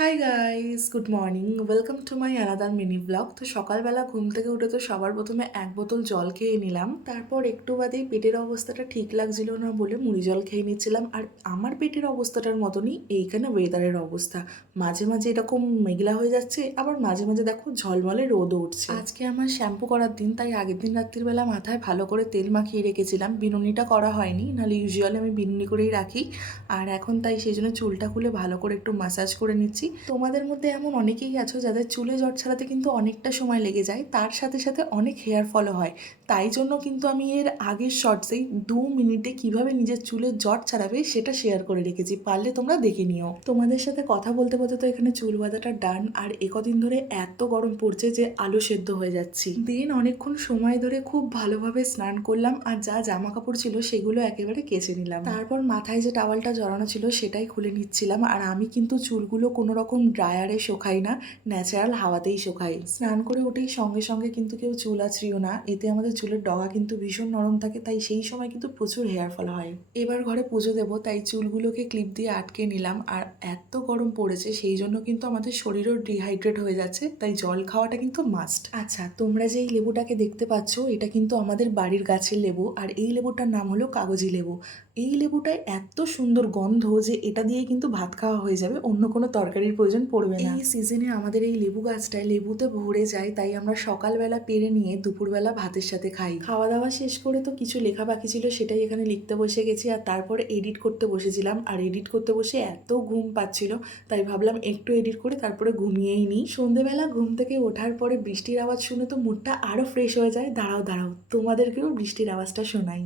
Hi guys good morning welcome to my another mini blog তো সকালবেলা ঘুম থেকে উঠে তো সবার প্রথমে এক বোতল জল খেয়ে নিলাম। তারপর একটু বাদেই পেটের অবস্থাটা ঠিক লাগছিল না বলে মুড়ি জল খেয়ে নিচ্ছিলাম। আর আমার পেটের অবস্থাটার মতনই এইখানে ওয়েদারের অবস্থা। মাঝে মাঝে এরকম মেঘলা হয়ে যাচ্ছে, আবার মাঝে মাঝে দেখো ঝলমলে রোদও উঠছে। আজকে আমার শ্যাম্পু করার দিন, তাই আগের দিন রাত্রিবেলা মাথায় ভালো করে তেল মাখিয়ে রেখেছিলাম। বিনুনিটা করা হয়নি, নাহলে ইউজুয়ালি আমি বিনুনি করেই রাখি। আর এখন তাই সেই জন্য চুলটা খুলে ভালো করে একটু মাসাজ করে নিচ্ছি। তোমাদের মধ্যে এমন অনেকেই আছো যাদের চুলে জট ছাড়াতে কিন্তু অনেকটা সময় লেগে যায়। তার সাথে সাথে অনেক হেয়ার ফলও হয়। তাই জন্য কিন্তু আমি এর আগের শর্টসেই দু মিনিটে কীভাবে নিজের চুলের জট ছাড়াবে সেটা শেয়ার করে রেখেছি। পারলে তোমরা দেখে নিও। তোমাদের সাথে কথা বলতে বলতে তো এখানে চুল বাঁধাটা ডান আর একদিন ধরে এত গরম পড়ছে যে আলু সেদ্ধ হয়ে যাচ্ছি। দিন অনেকক্ষণ সময় ধরে খুব ভালোভাবে স্নান করলাম আর যা জামা কাপড় ছিল সেগুলো একেবারে কেচে নিলাম। তারপর মাথায় যে টাওয়ালটা জড়ানো ছিল সেটাই খুলে নিচ্ছিলাম। আর আমি কিন্তু চুলগুলো কোনো রকম ড্রায়ারে শোকাই না, ন্যাচারাল হাওয়াতেই শোকাই। স্নান করে উঠেই সঙ্গে সঙ্গে কিন্তু কেউ চুল আছড়িও না। এতে আমাদের চুলের ডগা কিন্তু ভীষণ নরম থাকে, তাই সেই সময় কিন্তু প্রচুর হেয়ার ফল হয়। এবার ঘরে পুজো দেবো, তাই চুলগুলোকে ক্লিপ দিয়ে আটকে নিলাম। আর এত গরম পড়েছে, সেই জন্য কিন্তু আমাদের শরীরও ডিহাইড্রেট হয়ে যাচ্ছে, তাই জল খাওয়াটা কিন্তু মাস্ট। আচ্ছা তোমরা যে এই লেবুটাকে দেখতে পাচ্ছ, এটা কিন্তু আমাদের বাড়ির গাছের লেবু। আর এই লেবুটার নাম হলো কাগজি লেবু। এই লেবুটায় এত সুন্দর গন্ধ যে এটা দিয়ে কিন্তু ভাত খাওয়া হয়ে যাবে, অন্য কোনো তরকারির প্রয়োজন পড়বে না। এই সিজনে আমাদের এই লেবু গাছটায় লেবুতে ভরে যায়, তাই আমরা সকালবেলা পেরে নিয়ে দুপুরবেলা ভাতের সাথে খাই। খাওয়া দাওয়া শেষ করে তো কিছু লেখা বাকি ছিল, সেটাই এখানে লিখতে বসে গেছি, আর তারপরে এডিট করতে বসেছিলাম। আর এডিট করতে বসে এত ঘুম পাচ্ছিল, তাই ভাবলাম একটু এডিট করে তারপরে ঘুমিয়েই নিই। সন্ধেবেলা ঘুম থেকে ওঠার পরে বৃষ্টির আওয়াজ শুনে তো মুডটা আরও ফ্রেশ হয়ে যায়। দাঁড়াও দাঁড়াও, তোমাদেরকেও বৃষ্টির আওয়াজটা শোনাই।